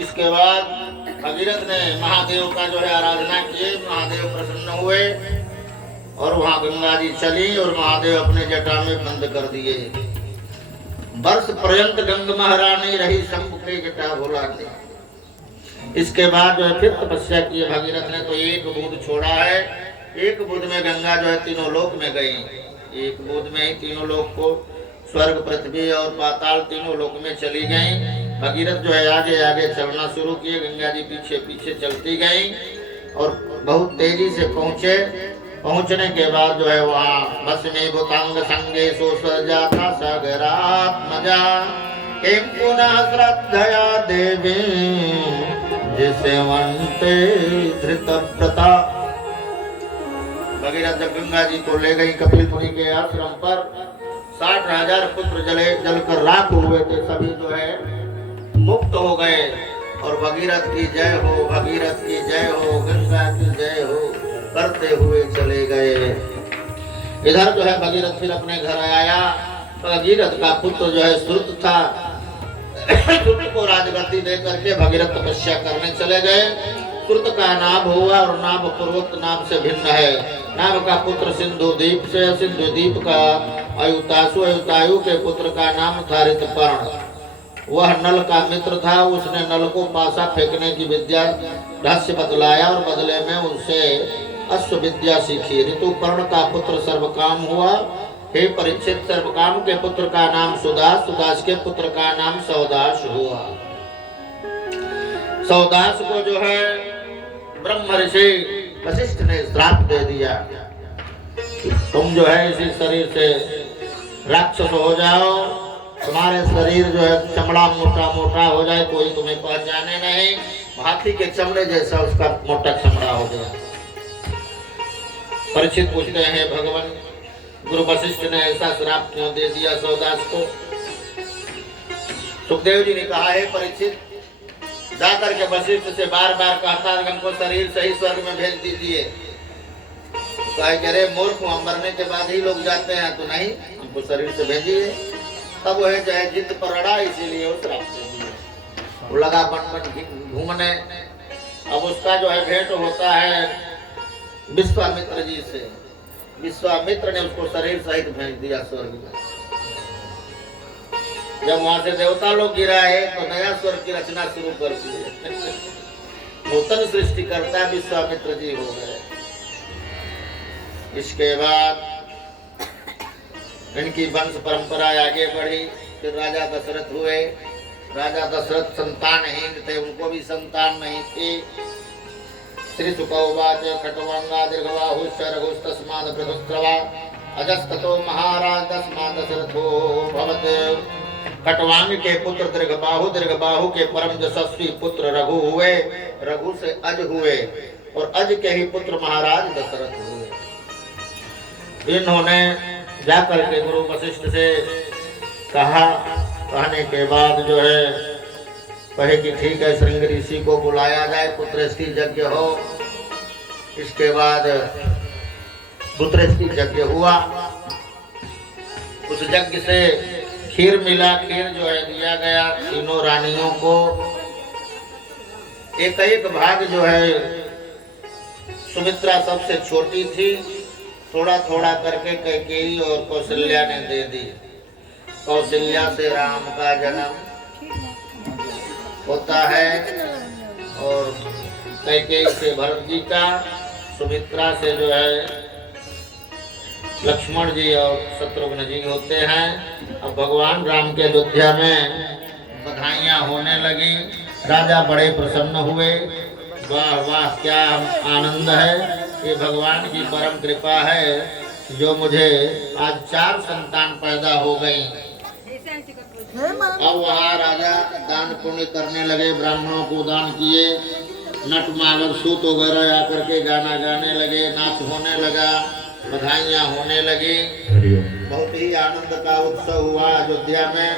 इसके बाद भगीरथ ने महादेव का जो है आराधना किए, महादेव प्रसन्न हुए और वहां गंगा जी चली और महादेव अपने जटा में बंद कर दिए। वर्ष पर्यंत गंग महारानी रही शंभु के जटा भुलाने। इसके बाद जो है फिर तपस्या की भगीरथ ने, तो एक बूंद छोड़ा है, एक बूंद में गंगा जो है तीनों लोक में गई। एक बूंद में ही तीनों लोक को, स्वर्ग पृथ्वी और पाताल तीनों लोक में चली गई। भगीरथ जो है आगे आगे चलना शुरू किए, गंगा जी पीछे पीछे चलती गई और बहुत तेजी से पहुंचे। पहुंचने के बाद जो है वहाँ बस में भूतांग संगे सो जाता सागरात्मजा किम पुनः श्रद्धया देवी जिसे वंते धृतव्रता। भगीरथ जब गंगा जी को ले गई कपिल मुनि के आश्रम पर, 60,000 पुत्र जलकर राख हुए थे, सभी जो है मुक्त हो गए। और भगीरथ की जय हो, भगीरथ की जय हो, गंगा की जय हो करते हुए चले गए। इधर जो है भगीरथ फिर अपने घर आया। भगीरथ का पुत्र जो है श्रुत था, श्रुत को राजगद्दी दे करके भगीरथ तपस्या करने चले गए। श्रुत का नाभ हुआ और नाभ पूर्वोक्त नाभ से भिन्न है। नाभ का पुत्र सिंधु द्वीप से, सिंधु द्वीप का अयुतासु, अयुतायु के पुत्र का नाम था ऋतुपर्ण। वह नल का मित्र था, उसने नल को पासा फेंकने की विद्या रहस्य बतलाया और बदले में उनसे अश्व विद्या सीखी। ऋतुपर्ण का पुत्र सर्वकाम हुआ। हे परीक्षित, सर्वकाम के पुत्र का नाम सुदास, सुदास के पुत्र का नाम सौदास हुआ। सौदास को जो है ब्रह्म ऋषि वशिष्ठ ने श्राप दे दिया, तुम जो है इसी शरीर से राक्षस हो जाओ, तुम्हारे शरीर जो है चमड़ा मोटा मोटा हो जाए, कोई तुम्हें पहचाने नहीं, हाथी के चमड़े जैसा उसका मोटा चमड़ा हो गया। परीक्षित पूछते हैं, भगवान गुरु वशिष्ठ ने ऐसा श्राप क्यों दे दिया सौदास को? सुखदेव जी ने कहा है परीक्षित, जाकर के वशिष्ठ से बार बार कहता है हमको शरीर सही स्वर्ग में भेज दीजिए। कहे अरे मूर्ख, हम मरने के बाद ही लोग जाते हैं, तो नहीं, हमको शरीर से भेजिए। तब वह जो है जिद पर अड़ा, इसीलिए वो श्राप दे दिया। वो लगा बन बन घूमने। अब उसका जो है भेंट होता है विश्वामित्र जी से। विश्वामित्र ने उसको शरीर सहित भेज दिया स्वर्ग में। जब वहां से देवता लोग गिराए तो नया स्वर्ग की रचना शुरू कर दी। नूतन सृष्टि करता विश्वामित्र जी हो गए। इसके बाद इनकी वंश परंपरा आगे बढ़ी। फिर राजा दशरथ हुए। राजा दशरथ संतानहीन थे, उनको भी संतान नहीं थी। श्री सुकौवाच खट्वांगा दीर्घबाहु रघुस्तस्माद् पृथुस्रवा अजस्ततो महाराज तस्माद् दशरथो भवत्। खट्वांग के पुत्र दीर्घबाहु, दीर्घबाहु के परम यशस्वी पुत्र रघु हुए, रघु से अज हुए और अज के ही पुत्र महाराज दशरथ हुए। इन्होंने जाकर के गुरु वशिष्ठ से कहा, कहने के बाद जो है कहे कि ठीक है, श्रृंग ऋषि को बुलाया जाए, पुत्रस्ती यज्ञ हो। इसके बाद पुत्रस्ती यज्ञ हुआ। उस यज्ञ से खीर मिला, खीर जो है दिया गया तीनों रानियों को। एक एक भाग जो है, सुमित्रा सबसे छोटी थी, थोड़ा थोड़ा करके कैकेयी और कौशल्या ने दे दी। कौशल्या से राम का जन्म होता है और कैकेयी से भरत जी का, सुमित्रा से जो है लक्ष्मण जी और शत्रुघ्न जी होते हैं। अब भगवान राम के अयोध्या में बधाइयाँ होने लगी। राजा बड़े प्रसन्न हुए। वाह वाह, क्या आनंद है, ये भगवान की परम कृपा है जो मुझे आज 4 संतान पैदा हो गई। अब वहाँ राजा दान पुण्य करने लगे, ब्राह्मणों को दान किए, नट मागध सूत वगैरह आकर के गाना गाने लगे, नाच होने लगा, बधाइयाँ होने लगी। बहुत ही आनंद का उत्सव हुआ अयोध्या में।